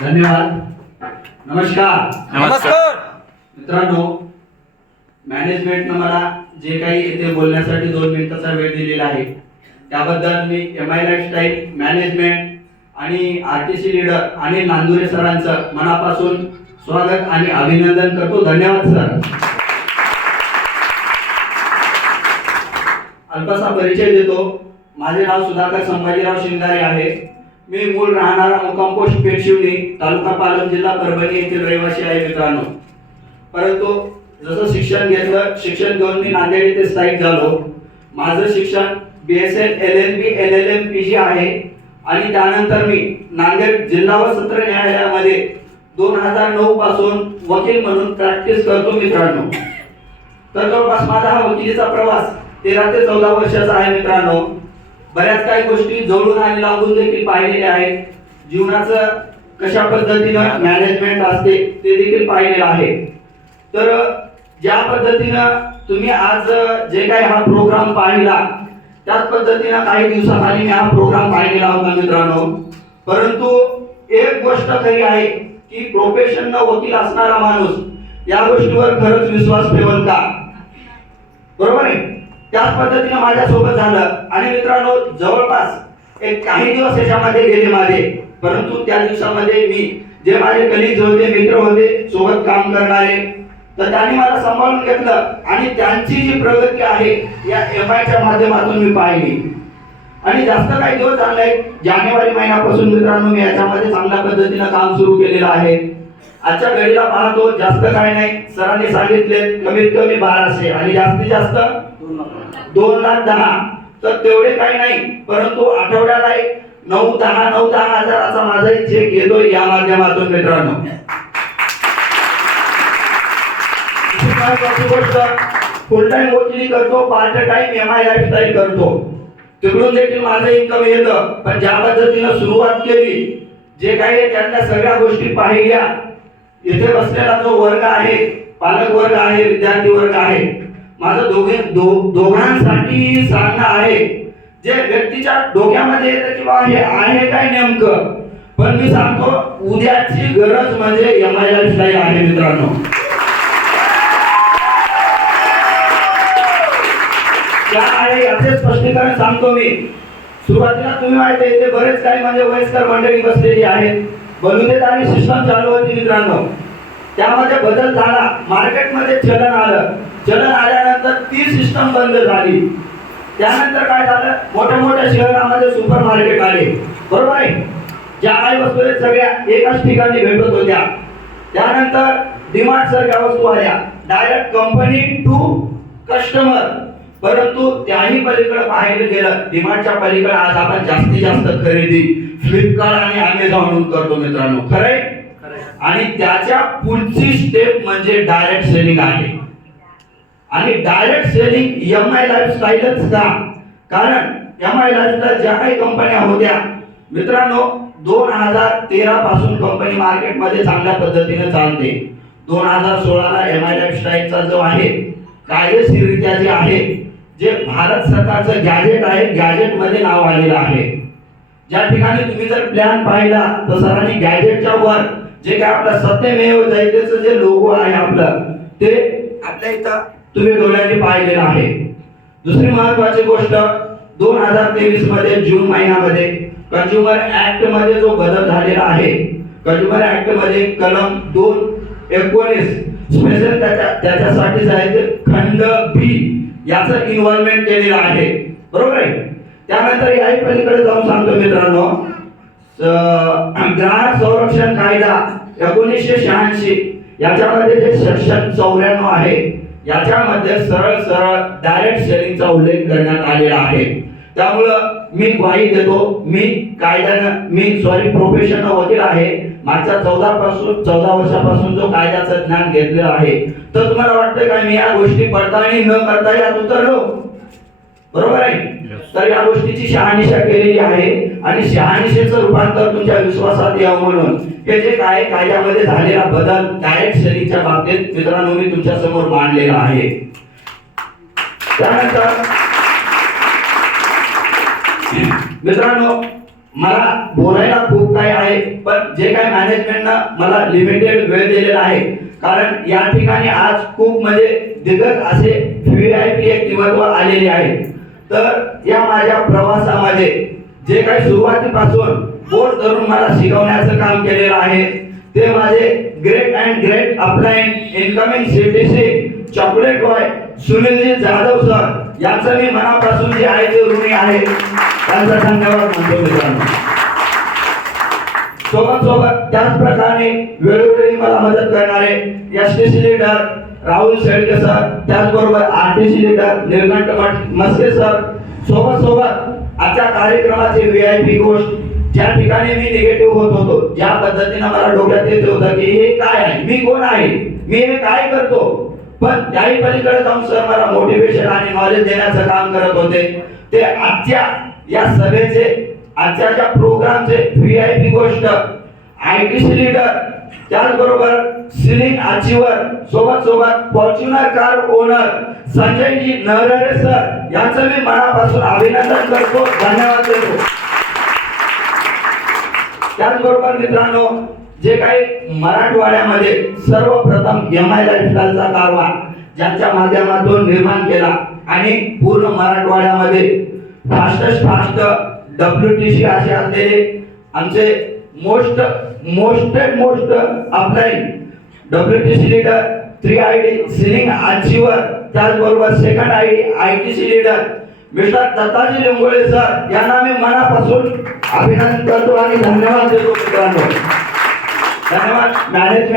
धन्यवाद. नमस्कार. नमस्कार मित्रांनो, मॅनेजमेंटनं मला जे काही इथे बोलण्यासाठी 2 मिनिटाचा वेळ दिलेला आहे त्याबद्दल मी MI लाईफस्टाईल मॅनेजमेंट आणि RTC लीडर अनिल नांदुरे सरांचं मनापासून स्वागत आणि अभिनंदन करतो. धन्यवाद सर. अल्पसा परिचय देतो. माझे नाव सुधाकर संभाजीराव शिंगारे आहे. मी मूळ राहणारा मुक्काम पोस्ट पेठशिवणी, तालुका पालम, जिल्हा परभणी येथील रहिवासी आहे मित्रांनो. परंतु जसं शिक्षण घेतलं, शिक्षण घेऊन मी नांदेड येथे स्थायिक झालो. माझं शिक्षण BSL LLB LLM PG आहे आणि त्यानंतर मी नांदेड जिल्हा व सत्र न्यायालयामध्ये 2009 पासून वकील म्हणून प्रॅक्टिस करतो मित्रांनो. तर जवळपास माझा हा वकिलीचा प्रवास 13 ते 14 वर्षाचा आहे मित्रांनो. बऱ्याच काही गोष्टी जवळून आणि लांबून देखील पाहिलेल्या आहेत. जीवनाचं कशा पद्धतीनं मॅनेजमेंट असते ते देखील पाहिलेलं आहे. तर ज्या पद्धतीनं तुम्ही आज जे काही हा प्रोग्राम पाहिला त्याच पद्धतीनं काही दिवसाखाली मी हा प्रोग्राम पाहिलेला होता मित्रांनो. परंतु एक गोष्ट खरी आहे की प्रोफेशनल वकील असणारा माणूस या गोष्टीवर खरंच विश्वास ठेवल का? बरोबर आहे. त्याच पद्धतीने माझ्या सोबत झालं आणि मित्रांनो जवळपास एक काही दिवस याच्यामध्ये गेले माझे. परंतु त्या दिवसामध्ये मी जे माझे कलीग्स होते, मित्र होते, सोबत काम करणारे, तर त्यांनी मला सांभाळून घेतलं आणि त्यांची जी प्रगती आहे या MI च्या माध्यमातून मी पाहिली. आणि जास्त काही दिवस झाले, जानेवारी महिन्यापासून मित्रांनो मी याच्यामध्ये चांगल्या पद्धतीने काम सुरू केलेलं आहे. आजच्या घडीला पाहतो जास्त काय नाही, सरांनी सांगितले कमीत कमी 1200 आणि जास्तीत जास्त 2,10,000. तर तेवढे काही नाही, परंतु आठवड्याला 9-10 हजाराचा माझाही चेक येतो या माध्यमातून मित्रांनो. फुल टाइम वकिली करतो, पार्ट टाइम MI लाईफस्टाईल करतो. तिकडून देखील माझं इन्कम येतं. पण ज्या पद्धतीनं सुरुवात केली, जे काही त्यातल्या सगळ्या गोष्टी पाहिल्या, इथे बसलेला जो वर्ग आहे, पालक वर्ग आहे, विद्यार्थी वर्ग आहे, माझं दोघांसाठी सांगणं आहे. जे व्यक्तीच्या डोक्यामध्ये येतं की बाबा हे आहे काय नेमकं, पण मी सांगतो उद्याची गरज म्हणजे MI लाईफस्टाईल आहे मित्रांनो. काय आहे याचे स्पष्टीकरण सांगतो मी. सुरुवातीला तुम्ही माहिती आहे इथे बरेच काही म्हणजे वयस्कर मंडळी बसलेली आहेत. बलुतेदारी सिस्टम चालू होती मित्रांनो. त्यामध्ये बदल झाला, मार्केटमध्ये चलन आलं. चलन आल्यानंतर ती सिस्टम बंद झाली. त्यानंतर काय झालं, मोठ्या मोठ्या शहरामध्ये सुपर मार्केट आले. बरोबर आहे. ज्या काही वस्तू आहेत सगळ्या एकाच ठिकाणी भेटत होत्या. त्यानंतर डिमार्ट सारख्या वस्तू आल्या, डायरेक्ट कंपनी टू कस्टमर. परंतु त्याही पलीकडे पाहायला गेलं, डिमार्टच्या पलीकडे आज आपण जास्तीत जास्त खरेदी फ्लिपकार्ट आणि अमेझॉनवरून करतो मित्रांनो. खरंय. आणि त्याच्या पुढची स्टेप म्हणजे डायरेक्ट सेलिंग आहे. आणि डायरेक्ट सेलिंग MI लाईफस्टाईलच का? कारण MI लाईफस्टाईल ज्या काही कंपन्या होत्या मित्रांनो 2013 पासून कंपनी मार्केटमध्ये चांगल्या पद्धतीने चालते. 2016ला MI लाईफस्टाईलचा जो आहे कायदेशीररित्या जे आहे, जे भारत सरकारचं गॅजेट आहे, गॅजेट मध्ये नाव आलेलं आहे. ज्या ठिकाणी तुम्ही जर प्लॅन पाहिला तर सरांनी गॅजेटच्या वर जे काय आपलं सत्यमेव जयतेचं जे लोगो आहे आपलं, ते आपल्या इथं तुम्ही डोळ्यांनी पाहिलेलं आहे. दुसरी महत्त्वाची गोष्ट 2023 मध्ये जून महिन्यामध्ये कंझ्युमर ऍक्ट मध्ये जो बदल झालेला आहे, कंझ्युमर ऍक्ट मध्ये कलम 219 स्पेशल त्याच्यासाठीच आहे ते खंड B याचं इन्व्हॉल्वमेंट केलेलं आहे. बरोबर आहे. त्यानंतर याही पलीकडे जाऊन सांगतो मित्रांनो, ग्राहक संरक्षण कायदा 1986 याच्यामध्ये जे सेक्शन 94 आहे याच्यामध्ये सरळ डायरेक्ट सेलिंगचा उल्लेख करण्यात आलेला आहे. त्यामुळं मी ग्वाही देतो, मी प्रोफेशनल वकील आहे. मागच्या 14 वर्षापासून जो कायद्याचं ज्ञान घेतलेलं आहे. तर तुम्हाला वाटतं का मी या गोष्टी पडताळणी न करता यात उतरलो? बरोबर आहे. तर या गोष्टीची शहानिशा केलेली आहे आणि शहानिशेचं रूपांतर तुमच्या विश्वासात यावं म्हणून हे जे काय कायद्यामध्ये झालेला बदल डायरेक्ट सेलिंगच्या बाबतीत मित्रांनो मी तुमच्या समोर मांडलेला आहे. त्यानंतर मित्रांनो, मला बोलायला खूप काही आहे, पण जे काही मॅनेजमेंटनं मला लिमिटेड वेळ दिलेला आहे, कारण या ठिकाणी आज खूप म्हणजे दिग्गज असे VIP व्यक्तिमत्व आलेले आहेत. तर या माझ्या प्रवासामध्ये जे काही सुरुवातीपासून बोट धरून मला शिकवण्याचं काम केलेलं आहे ते माझे great and great upline incoming CTC chocolate boy Sunilji Jadhav sir यांचं मी मनापासून जे आहे ते ऋणी आहे, त्यांचा धन्यवाद म्हणतो मित्रांनो. सोबत त्याच प्रकारे वेळोवेळी मला मदत करणारे STC leader Rahul Shelke sir, त्याचबरोबर RTC leader Nilkanth Maske sir, सोबत आजच्या कार्यक्रमाचे VIP गोष्ट ज्या ठिकाणी मी निगेटिव्ह होत होतो, ज्या पद्धतीने मला डोक्यात येत होतं की हे काय आहे, मी कोण आहे, मी हे काय करतो, पण त्याही पलीकडे जाऊन सर मला मोटिवेशन आणि नॉलेज देण्याचं काम करत होते. ते आजच्या या सभेचे, आजच्या ज्या प्रोग्रामचे VIP गोष्ट ITC लीडर, त्याचबरोबर सिलिंग अचीवर, सोबत फॉर्च्युनर कार ओनर संजयजी नरळे सर यांचं मी मनापासून अभिनंदन करतो, धन्यवाद देतो. त्याचबरोबर मित्रांनो, जे काही मराठवाड्यामध्ये सर्वप्रथम MI लाईफस्टाईलचा कारभार ज्यांच्या माध्यमातून निर्माण केला आणि पूर्ण मराठवाड्यामध्ये फास्ट WTC असे असलेले आमचे most upline WTC leader 3ID ceiling achiever, त्याचबरोबर second ID ITC leader mister दत्ताजी लिंगोळे सर यांना मी मनापासून अभिनंदन करतो आणि धन्यवाद देतो मित्रांनो. धन्यवाद मॅनेजमेंट.